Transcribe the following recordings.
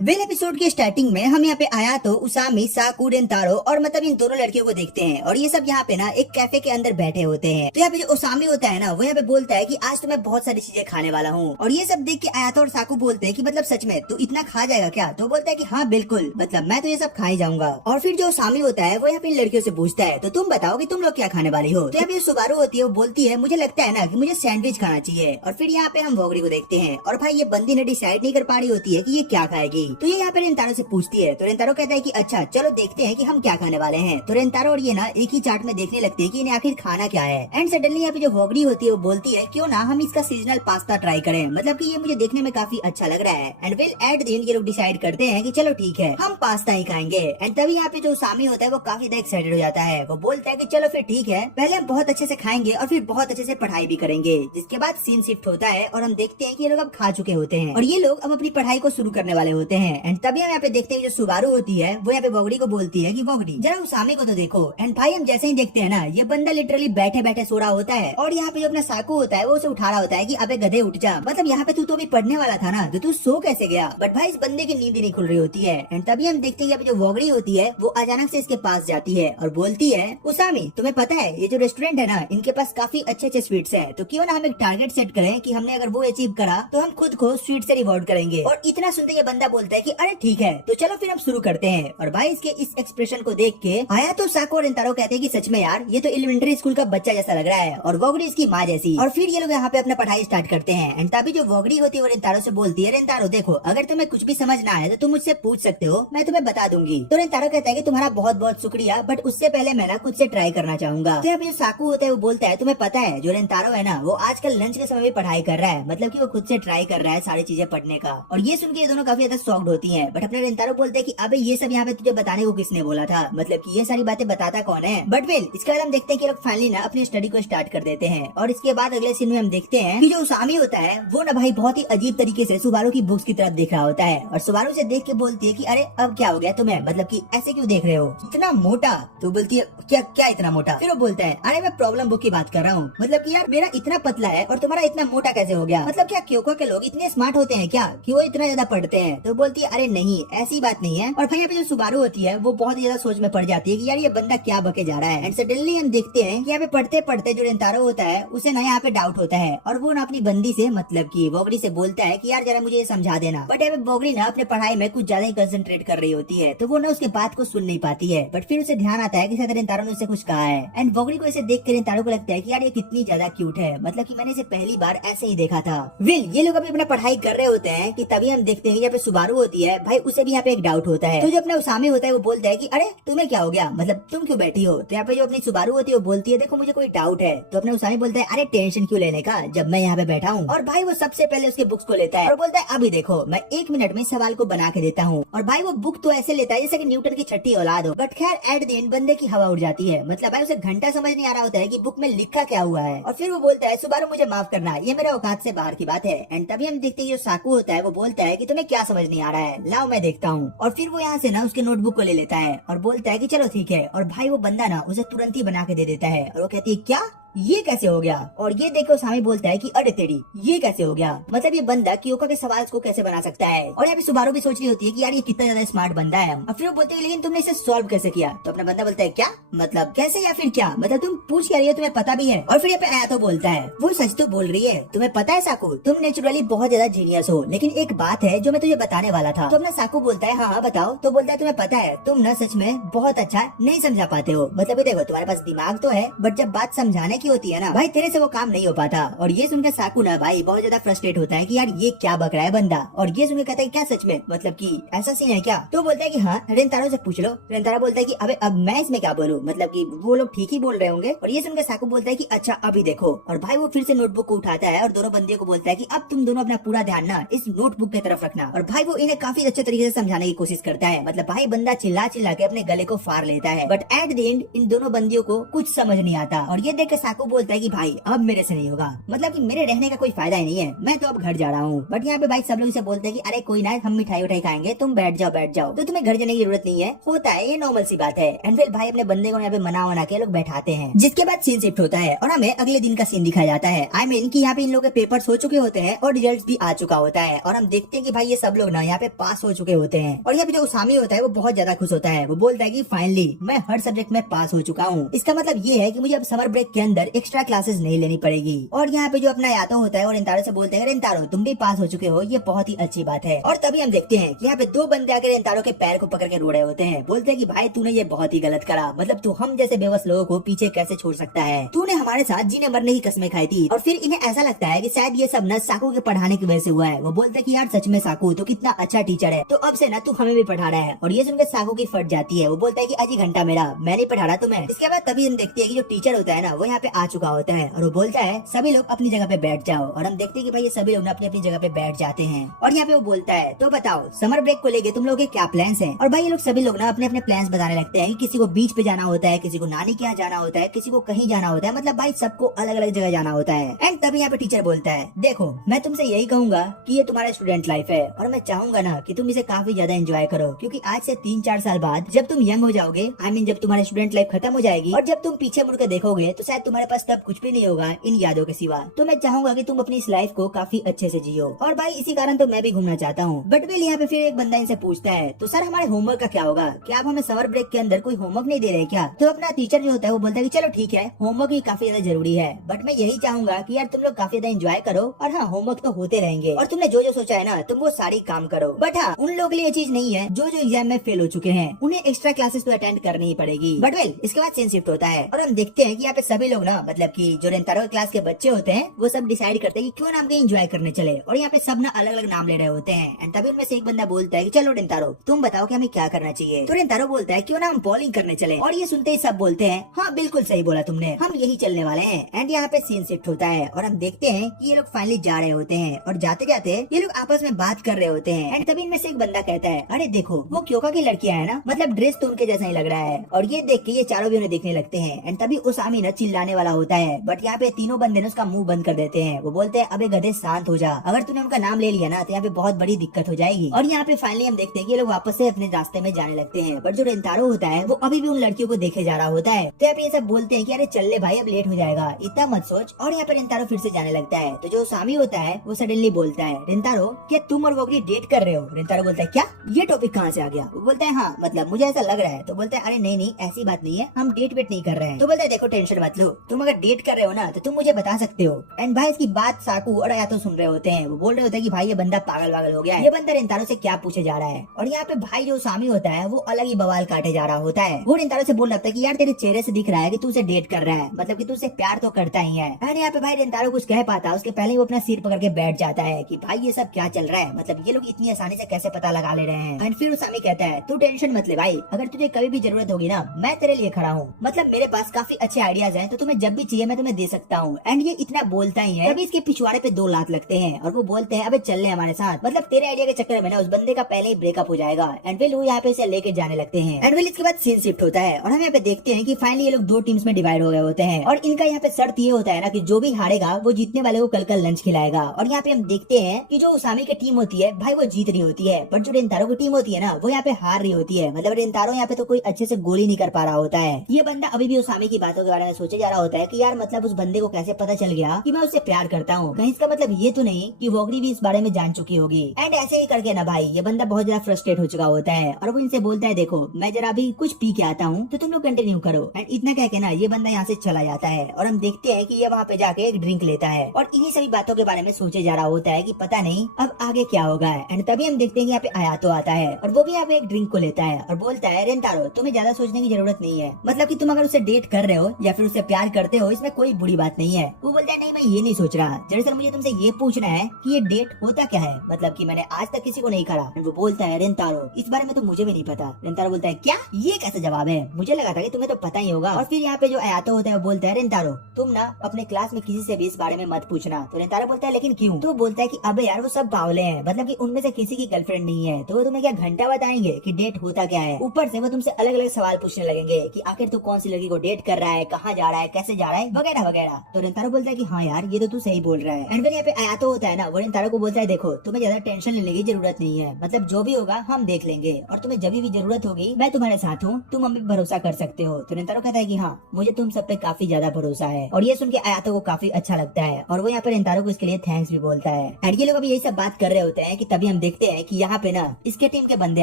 Well episode की starting में हम यहाँ पे आया तो उसामी, साकू, रेंतारो और मतलब इन दोनों लड़कियों को देखते हैं और ये सब यहाँ पे ना एक कैफे के अंदर बैठे होते हैं। तो यहाँ पे जो उसामी होता है ना वो यहाँ पे बोलता है कि आज तो मैं बहुत सारी चीजें खाने वाला हूँ। और ये सब देख के आयातो और साकू बोलते हैं कि मतलब सच में तू इतना खा जाएगा क्या? तो बोलता है कि हाँ बिल्कुल, मतलब मैं तो ये सब खा ही जाऊंगा। और फिर जो उसामी होता है वो यहाँ पे लड़कियों से पूछता है तो तुम बताओ कि तुम लोग क्या खाने वाली हो? तो यहाँ पे सुबारू होती है वो बोलती है मुझे लगता है ना कि मुझे सैंडविच खाना चाहिए। और फिर यहाँ पे हम वोगरी को देखते हैं और भाई ये बंदी ने डिसाइड नहीं कर पा रही होती है कि ये क्या खाएगी। तो ये यहाँ पे रेंतारो से पूछती है तो रेंतारो कहता है कि अच्छा चलो देखते हैं कि हम क्या खाने वाले हैं। तो रेंतारो और ये ना एक ही चार्ट में देखने लगते हैं कि इन्हें आखिर खाना क्या है। एंड सडनली यहाँ पे जो वोगरी होती है वो बोलती है क्यों ना हम इसका सीजनल पास्ता ट्राई करें, मतलब कि ये मुझे देखने में काफी अच्छा लग रहा है। And well at the end ये लोग डिसाइड करते हैं कि चलो ठीक है हम पास्ता ही खाएंगे। एंड तभी यहाँ पे जो उसामी होता है वो काफी ज्यादा एक्साइटेड हो जाता है। वो बोलता है कि चलो फिर ठीक है, पहले हम बहुत अच्छे से खाएंगे और फिर बहुत अच्छे से पढ़ाई भी करेंगे। जिसके बाद सीन शिफ्ट होता है और हम देखते हैं कि ये लोग अब खा चुके होते हैं और ये लोग अब अपनी पढ़ाई को शुरू करने वाले होते हैं। एंड तभी हम यहाँ पे देखते हैं जो सुबारू होती है वो यहाँ पे वोगरी को बोलती है कि वोगरी जरा उसामी को तो देखो। एंड भाई हम जैसे ही देखते हैं ना ये बंदा लिटरली बैठे बैठे सो रहा होता है और यहाँ पे जो अपना साकू होता है वो उसे उठा रहा होता है कि अबे गधे उठ जा, मतलब यहाँ पे तू तो अभी पढ़ने वाला था ना तो तू सो कैसे गया? बट भाई इस बंदे की नींद नहीं खुल रही होती है। एंड तभी हम देखते हैं यहाँ पे जो वोगरी होती है वो अचानक से इसके पास जाती है और बोलती है उसामी तुम्हें पता है ये जो रेस्टोरेंट है ना इनके पास काफी अच्छे अच्छे स्वीट्स हैं, तो क्यों ना हम एक टारगेट सेट करें कि हमने अगर वो अचीव करा तो हम खुद को स्वीट से रिवॉर्ड करेंगे। और इतना सुनते ये बंदा बोलता है कि अरे ठीक है तो चलो फिर हम शुरू करते हैं। और भाई इसके इस एक्सप्रेशन को देख के आया तो साको और रेंतारो कहते हैं कि सच में यार ये तो एलिमेंट्री स्कूल का बच्चा जैसा लग रहा है और वोगरी इसकी माँ जैसी। और फिर ये लोग यहाँ पे अपना पढ़ाई स्टार्ट करते हैं। एंड तभी जो वोगरी होती है वो रेंतारो से बोलती है रेंतारो देखो अगर तुम्हें कुछ भी समझ ना आए तो तुम मुझसे पूछ सकते हो, मैं तुम्हें बता दूंगी। तो रेंतारो कहता है कि तुम्हारा बहुत बहुत शुक्रिया, बट उससे पहले मैं ना खुद से ट्राई करना चाहूंगा। तो यहाँ पे जो साकू होता है वो बोलता है तुम्हें पता है जो रेंतारो है ना वो आजकल लंच के समय भी पढ़ाई कर रहा है, मतलब कि वो खुद से ट्राई कर रहा है सारी चीजें पढ़ने का। और ये सुन के ये दोनों काफी ज्यादा शॉक्ड होती हैं। बट अपने रेंतारो बोलते हैं कि अबे ये सब यहाँ पे तुझे बताने को किसने बोला था, मतलब कि ये सारी बातें बताता कौन है? बट वेल इसके बाद हम देखते हैं कि लोग फाइनली ना अपनी स्टडी को स्टार्ट कर देते हैं। और इसके बाद अगले सीन में हम देखते हैं कि जो उसामी होता है वो ना भाई बहुत ही अजीब तरीके से सुबारू की बुक्स की तरफ देख रहा होता है और सुबारू से देख के बोलती है कि अरे अब क्या हो गया तुम्हें, मतलब कि ऐसे क्यों देख रहे हो, इतना मोटा? तो बोलती है क्या क्या इतना मोटा? फिर वो बोलता है अरे मैं प्रॉब्लम बुक की बात कर रहा हूँ, मतलब कि यार मेरा इतना पतला है और तुम्हारा इतना मोटा कैसे हो गया? मतलब क्या क्योंकि के लोग इतने स्मार्ट होते हैं क्या कि वो इतना ज्यादा पढ़ते हैं? तो बोलती है अरे नहीं ऐसी बात नहीं है। और भाई यहाँ पे जो सुबारू होती है वो बहुत ही ज्यादा सोच में पड़ जाती है कि यार ये बंदा क्या बके जा रहा है। एंड सडनली हम देखते हैं कि यहाँ पे पढ़ते पढ़ते जो रेंतारो होता है उसे ना यहाँ पे डाउट होता है और वो ना अपनी बंदी से मतलब की वोगरी से बोलता है कि यार जरा मुझे ये समझा देना। बट यहाँ पे वोगरी ना अपने पढ़ाई में कुछ ज्यादा ही कंसंट्रेट कर रही होती है तो वो ना उसके बात को सुन नहीं पाती है। बट फिर उसे ध्यान आता है कि शायद रेंतारो ने उससे कुछ कहा है। एंड वोगरी को इसे देख कर रेंतारो को लगता है कि यार ये कितनी ज्यादा क्यूट है, मतलब कि मैंने इसे पहली बार ऐसे ही देखा था। वेल ये लोग अभी अपना पढ़ाई कर रहे होते हैं कि तभी हम देखते हैं यहाँ पे सुबारू होती है, भाई उसे भी यहाँ पे एक डाउट होता है। तो जो अपना उसामी होता है वो बोलता है कि अरे तुम्हें क्या हो गया, मतलब तुम क्यों बैठी हो? तो यहाँ पे जो अपनी सुबारू होती है वो बोलती है देखो मुझे कोई डाउट है। तो अपने उसामी बोलता है अरे टेंशन क्यों लेने का जब मैं यहाँ पे बैठा हूँ। और भाई वो सबसे पहले उसके बुक्स को लेता है और बोलता है अभी देखो मैं 1 मिनट में सवाल को बना के देता हूँ। और भाई वो बुक तो ऐसे लेता है जैसे कि न्यूटन की छठी औलाद हो। बट खैर एट द एंड बंदे की हवा उड़ जाती है, मतलब भाई उसे घंटा समझ नहीं आ रहा होता है कि बुक में लिखा क्या हुआ है। और फिर वो बोलता है सुबारू मुझे माफ करना, ये मेरे औकात से बाहर की बात है। एंड तभी हम देखते हैं जो साकू होता है वो बोलता है कि तुम्हें क्या समझ नहीं आ रहा है, लाओ मैं देखता हूँ। और फिर वो यहाँ से ना उसके नोटबुक को ले लेता है और बोलता है कि चलो ठीक है। और भाई वो बंदा ना उसे तुरंत ही बना के दे देता है और वो कहती है क्या ये कैसे हो गया? और ये देखो सामी बोलता है कि अरे तेरी ये कैसे हो गया, मतलब ये बंदा क्योका के सवाल को कैसे बना सकता है? और यहाँ पे सुबारू भी सोच रही होती है कि यार ये कितना ज्यादा स्मार्ट बंदा है। और फिर वो बोलते हैं लेकिन तुमने इसे सॉल्व कैसे किया? तो अपना बंदा बोलता है क्या मतलब कैसे या फिर क्या, मतलब तुम पूछ क्या रही हो, तुम्हें पता भी है? और फिर यहाँ पे आया तो बोलता है वो सच तो बोल रही है, तुम्हें पता है साकू तुम नेचुरली बहुत ज्यादा जीनियस हो, लेकिन एक बात है जो मैं तुझे बताने वाला था। तो अपना साकू बोलता है हाँ बताओ। तो बोलता है तुम्हें पता है तुम न सच में बहुत अच्छा नहीं समझा पाते हो, मतलब देखो तुम्हारे पास दिमाग तो है बट जब बात समझाने की होती है ना भाई तेरे से वो काम नहीं हो पाता। और ये सुनकर साकू ना भाई बहुत ज्यादा फ्रस्ट्रेट होता है कि यार ये क्या बक रहा है बंदा। और ये सुनकर कहता है क्या सच में, मतलब कि ऐसा सीन है क्या? तो बोलता है कि हाँ रेंतारो से पूछ लो। रेंतारो बोलता है कि अबे अब मैं इसमें क्या बोलूं, मतलब कि वो लोग ठीक ही बोल रहे होंगे। और ये सुनकर साकू बोलता है कि अच्छा अभी देखो। और भाई वो फिर से नोटबुक को उठाता है और दोनों बंदियों को बोलता है कि अब तुम दोनों अपना पूरा ध्यान ना इस नोटबुक की तरफ रखना। और भाई वो इन्हें काफी अच्छे तरीके से समझाने की कोशिश करता है, मतलब भाई बंदा चिल्ला चिल्ला के अपने गले को फाड़ लेता है। But at the and in दोनों बंदियों को कुछ समझ नहीं आता। और ये देख के साकू बोलता है कि भाई अब मेरे से नहीं होगा, मतलब कि मेरे रहने का कोई फायदा ही नहीं है, मैं तो अब घर जा रहा हूँ। बट यहाँ पे भाई सब लोग इसे बोलते हैं कि अरे कोई ना, हम मिठाई उठाई खाएंगे, तुम बैठ जाओ, तो तुम्हें घर जाने की जरूरत नहीं है, होता है, ये नॉर्मल सी बात है। एंड फिर भाई अपने बंदे को यहाँ पे मना के लोग बैठाते हैं, जिसके बाद सीन शिफ्ट होता है और हमें अगले दिन का सीन दिखाया जाता है। आई मीन कि यहाँ पे इन लोगों के पेपर्स हो चुके होते हैं और रिजल्ट भी आ चुका होता है, और हम देखते हैं कि भाई ये सब लोग ना यहाँ पे पास हो चुके होते हैं। और यहाँ पे जो उसामी होता है वो बहुत ज्यादा खुश होता है, वो बोलता है कि फाइनली मैं हर सब्जेक्ट में पास हो चुका हूँ। इसका मतलब ये है कि मुझे अब समर ब्रेक के अंदर एक्स्ट्रा क्लासेस नहीं लेनी पड़ेगी। और यहाँ पे जो अपना यातो होता है और रिंतारो से बोलते हैं, रिंतारो तुम भी पास हो चुके हो, ये बहुत ही अच्छी बात है। और तभी हम देखते हैं कि यहाँ पे दो बंदे आकर रिंतारो के पैर को पकड़ के रो रहे होते हैं, बोलते हैं कि भाई तूने ये बहुत ही गलत करा, मतलब तू हम जैसे बेबस लोगों को पीछे कैसे छोड़ सकता है, तूने हमारे साथ जीने मरने की कसमें खाई थी। और फिर इन्हें ऐसा लगता है कि शायद ये सब न साकू के पढ़ाने की वजह से हुआ है। वो बोलते हैं कि यार सच में साकू तो कितना अच्छा टीचर है, तो अब से ना तू हमें भी पढ़ा रहा है। और ये सुनकर साकू की फट जाती है, वो बोलता है कि अजी घंटा मेरा, मैं नहीं पढ़ा रहा तुम्हें। इसके बाद तभी हम देखते हैं कि जो टीचर होता है ना वो यहाँ पे आ चुका होता है और वो बोलता है सभी लोग अपनी जगह पे बैठ जाओ। और हम देखते हैं कि भाई ये सभी लोग अपनी अपनी जगह पे बैठ जाते हैं। और यहाँ पे वो बोलता है तो बताओ समर ब्रेक को लेके तुम लोगों के क्या प्लान्स हैं। और भाई ये लोग सभी लोग ना अपने अपने प्लान्स बताने लगते हैं, किसी को बीच पे जाना होता है, किसी को नानी के यहाँ जाना होता है, किसी को कहीं जाना होता है, मतलब भाई सबको अलग अलग जगह जाना होता है। एंड तभी यहाँ पे टीचर बोलता है देखो मैं तुमसे यही कहूंगा कि ये तुम्हारा स्टूडेंट लाइफ है और मैं चाहूंगा ना कि तुम इसे काफी ज्यादा एंजॉय करो, क्योंकि आज से 3-4 साल बाद जब तुम यंग हो जाओगे, आई मीन जब तुम्हारी स्टूडेंट लाइफ खत्म हो जाएगी और जब तुम पीछे मुड़ के देखोगे तो शायद तुम्हारे पास तब कुछ भी नहीं होगा इन यादों के सिवा। तो मैं चाहूंगा कि तुम अपनी इस लाइफ को काफी अच्छे से जियो। और भाई इसी कारण तो मैं भी घूमना चाहता हूँ। बट वेल यहाँ पे फिर एक बंदा इनसे पूछता है तो सर हमारे होमवर्क का क्या होगा, क्या आप हमें समर ब्रेक के अंदर कोई होमवर्क नहीं दे रहे क्या। तो अपना टीचर जो होता है वो बोलता है कि चलो ठीक है होमवर्क भी काफी ज्यादा जरूरी है, बट मैं यही चाहूंगा कि यार तुम लोग काफी ज्यादा एंजॉय करो, और हाँ होमवर्क तो होते रहेंगे और तुमने जो जो सोचा है ना तुम वो सारी काम करो। बट हाँ उन लोगों के लिए ये चीज नहीं है जो जो एग्जाम में फेल हो चुके हैं, उन्हें एक्स्ट्रा क्लासेस तो अटेंड करनी ही पड़ेगी। बट वेल इसके बाद सीन शिफ्ट होता है और हम देखते हैं कि यहाँ पे सभी लोग ना, मतलब कि जो रेंतारो क्लास के बच्चे होते हैं वो सब डिसाइड करते हैं कि क्यों ना हम कहीं एंजॉय करने चले। और यहाँ पे सब ना अलग अलग नाम ले रहे होते हैं। एंड तभी उनमें से एक बंदा बोलता है कि चलो रेंतारो तुम बताओ कि हमें क्या करना चाहिए। तो रेंतारो बोलता है क्यों ना हम बॉलिंग करने चले। और ये सुनते ही सब बोलते हैं हाँ बिल्कुल सही बोला तुमने, हम यही चलने वाले हैं। एंड यहाँ पे सीन शिफ्ट होता है और हम देखते हैं कि ये लोग फाइनली जा रहे होते हैं और जाते जाते ये लोग आपस में बात कर रहे होते हैं। एंड तभी इनमें से एक बंदा कहता है अरे देखो वो क्योका की लड़कियां है ना, मतलब ड्रेस तो उनके जैसा ही लग रहा है। और ये देख के ये चारों भी उन्हें देखने लगते हैं। एंड तभी उसामी ना चिल्लाने वाला होता है, बट यहाँ पे तीनों बंदे ने उसका मुंह बंद कर देते हैं। वो बोलते हैं अबे गधे शांत हो जा, अगर तूने उनका नाम ले लिया ना तो यहाँ पे बहुत बड़ी दिक्कत हो जाएगी। और यहाँ पे फाइनली हम देखते हैं कि ये लोग वापस से अपने रास्ते में जाने लगते हैं। बट जो रेंतारो होता है वो अभी भी उन लड़कियों को देखे जा रहा होता है। तो यहाँ पे ये सब बोलते हैं कि अरे चल ले भाई अब लेट हो जाएगा, इतना मत सोच। और यहाँ पे रेंतारो फिर से जाने लगता है। तो जो उसामी होता है वो सडनली बोलता है रेंतारो क्या तुम और वोगरी डेट कर रहे हो। रेंतारो बोलता है क्या, ये टॉपिक कहाँ से आ गया। वो बोलता है हाँ मतलब मुझे ऐसा लग रहा है। तो बोलता है अरे नहीं ऐसी बात नहीं है, हम डेट वेट नहीं कर रहे हैं। तो बोलता है देखो टेंशन मत लो, तुम अगर डेट कर रहे हो ना तो तुम मुझे बता सकते हो। एंड भाई इसकी बात साकू और आयातो सुन रहे होते हैं। वो बोल रहे होते हैं कि भाई ये बंदा पागल वागल हो गया है, ये बंदा रेंतारो से क्या पूछे जा रहा है। और यहाँ पे भाई जो उसामी होता है वो अलग ही बवाल काटे जा रहा होता है। वो रेंतारो से बोल रहा है कि यार तेरे चेहरे से दिख रहा है कि तू उसे डेट कर रहा है, मतलब कि तू उसे प्यार तो करता ही है। एंड यहाँ पे भाई रेंतारो कुछ कह पाता उसके पहले वो अपना सिर पकड़ के बैठ जाता है कि भाई ये सब क्या चल रहा है, मतलब ये लोग इतनी आसानी से कैसे पता लगा ले रहे हैं। एंड फिर उसामी कहता है तू टेंशन मत ले भाई, अगर तुझे कभी भी जरूरत होगी ना मैं तेरे लिए खड़ा हूँ, मतलब मेरे पास काफी अच्छे आइडियाज हैं, तो तुम्हें जब भी चाहिए मैं तुम्हें दे सकता हूँ। एंड ये इतना बोलता ही है तभी इसके पिछवाड़े पे 2 लात लगते हैं और वो बोलते हैं अबे चल ले हमारे साथ, मतलब तेरे आइडिया के चक्कर में ना उस बंदे का पहले ही ब्रेकअप हो जाएगा। एंड फिर वो यहाँ पे इसे लेके जाने लगते हैं। एंड फिर इसके बाद सीन शिफ्ट होता है और हम यहाँ पे देखते हैं कि फाइनली ये लोग 2 टीम्स में डिवाइड हो गए होते हैं। और इनका यहाँ पे शर्त ये होता है ना कि जो भी हारेगा वो जीतने वाले को कल लंच खिलाएगा। और यहाँ पे हम देखते हैं कि जो उसामी की टीम होती है भाई वो जीत रही होती है, बट जो रेंतारो की टीम होती है ना वो यहाँ पे हार रही होती है। मतलब रेंतारो यहाँ पे तो कोई अच्छे से गोल ही नहीं कर पा रहा होता है। ये बंदा अभी भी उसामी की बातों के बारे में सोचे जा रहा होता है कि यार मतलब उस बंदे को कैसे पता चल गया कि मैं उससे प्यार करता हूँ, कहीं इसका मतलब ये तो नहीं कि वोगरी भी इस बारे में जान चुकी होगी। एंड ऐसे ही करके ना भाई ये बंदा बहुत ज्यादा फ्रस्ट्रेट हो चुका होता है और वो इनसे बोलता है देखो मैं जरा भी कुछ पी के आता हूँ तो तुम लोग कंटिन्यू करो। एंड इतना कह के ना ये बंदा यहाँ से चला जाता है और हम देखते हैं कि ये वहाँ पे जाके एक ड्रिंक लेता है और इन्हीं सभी बातों के बारे में सोचे जा रहा होता है कि पता नहीं अब आगे क्या होगा। एंड तभी हम देखते हैं कि यहाँ पे आयातो आता है और वो भी यहाँ पे एक ड्रिंक को लेता है और बोलता है रेंतारो तुम्हें ज्यादा सोचने की जरूरत नहीं है, मतलब कि तुम अगर उसे डेट कर रहे हो या फिर उसे प्यार करते हो इसमें कोई बुरी बात नहीं है। वो बोलता है नहीं मैं ये नहीं सोच रहा, दरअसल मुझे तुमसे ये पूछना है कि ये डेट होता क्या है, मतलब कि मैंने आज तक किसी को नहीं करा। वो बोलता है रेंतारो इस बारे में तो मुझे भी नहीं पता। रेंतारो बोलता है क्या, ये कैसा जवाब है, मुझे लगा था कि तुम्हें तो पता ही होगा। और फिर यहाँ पे जो आयातो होता है वो बोलता है रेंतारो तुम ना अपने क्लास में किसी से भी इस बारे में मत पूछना। तो रेंतारो बोलता है लेकिन क्यों। तो बोलता है कि अबे यार वो सब बावले हैं, मतलब कि उनमें से किसी की गर्लफ्रेंड नहीं है, तो वो तुम्हें क्या घंटा बताएंगे कि डेट होता क्या है। ऊपर से वो तुमसे अलग अलग सवाल पूछने लगेंगे कि आखिर तू कौन सी लड़की को डेट कर रहा है, कहाँ जा रहा है, कैसे जा रहा है वगैरह वगैरह। तो रेंतारो बोलता है कि हाँ यार ये तो तू सही बोल रहा है। एंड फिर यहाँ पे आयातो होता है ना, वो रेंतारो को बोलता है देखो तुम्हें ज्यादा टेंशन लेने की जरूरत नहीं है, मतलब जो भी होगा हम देख लेंगे और तुम्हें जब भी जरूरत होगी मैं तुम्हारे साथ हूँ, तुम हम पे भरोसा कर सकते हो। तो रेंतारो कहता है कि हाँ मुझे तुम सब पे काफी ज्यादा भरोसा है। और ये सुन के आयातो को काफी अच्छा लगता है और वो यहाँ पे रेंतारो को इसके लिए थैंक्स भी बोलता है। एंड ये लोग अभी यही सब बात कर रहे होते हैं कि तभी हम देखते हैं कि यहाँ पे ना इसके टीम के बंदे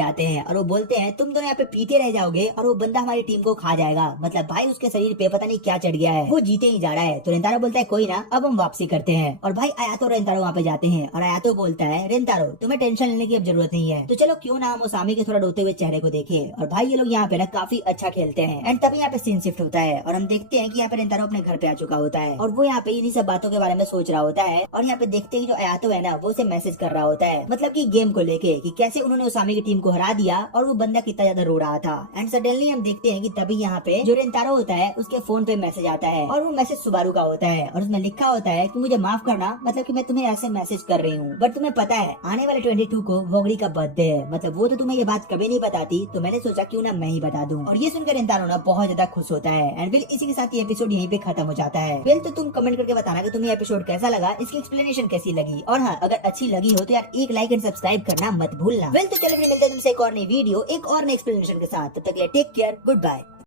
आते हैं और वो बोलते हैं तुम दोनों यहाँ पे पीते रह जाओगे और वो बंदा हमारी टीम को खा जाएगा, मतलब भाई उसके शरीर पे पता नहीं क्या चढ़ गया है, वो जीते ही जा रहा है। तो रेंतारो बोलता है कोई ना अब हम वापसी करते हैं। और भाई आयातो और रेंतारो वहाँ पे जाते हैं और आयातो बोलता है रेंतारो तुम्हें टेंशन लेने की अब जरूरत नहीं है, तो चलो क्यों ना हम ओसामी के थोड़ा रोते हुए चेहरे को देखें। और भाई ये लोग यहाँ पे ना काफी अच्छा खेलते हैं। एंड तभी यहाँ पे सीन शिफ्ट होता है और हम देखते हैं कि यहाँ पे रेंतारो अपने घर पे आ चुका होता है और वो यहाँ पे इन्हीं सब बातों के बारे में सोच रहा होता है। और यहाँ पे देखते हैं कि जो आयातो है ना वो उसे मैसेज कर रहा होता है, मतलब कि गेम को लेके कि कैसे उन्होंने ओसामी की टीम को हरा दिया और वो बंदा कितना ज्यादा रो रहा था। एंड सडनली हम देखते हैं कि तभी यहाँ पे जो रेंतारो होता है उसके फोन पे मैसेज आता है और वो मैसेज सुबारू का होता है और उसमें लिखा होता है कि मुझे माफ करना, मतलब कि मैं तुम्हें ऐसे मैसेज कर रही हूँ बट तुम्हें पता है आने वाले 22 को वोगरी का बर्थडे है, मतलब वो तो तुम्हें ये बात कभी नहीं बताती, तो मैंने सोचा क्यों ना मैं ही बता दूं। और ये सुनकर रेंतारो ना बहुत ज्यादा खुश होता है। एंड फिर इसी के साथ ये एपिसोड यहीं पे खत्म हो जाता है। फिर तो तुम कमेंट करके बताना कि तुम्हें एपिसोड कैसा लगा, इसकी एक्सप्लेनेशन कैसी लगी, और हाँ अगर अच्छी लगी हो तो यार एक लाइक एंड सब्सक्राइब करना मत भूलना। तो चलो फिर मिलते हैं तुमसे एक और नई वीडियो एक और नई एक्सप्लेनेशन के साथ, तब तक के लिए टेक केयर, गुड बाय।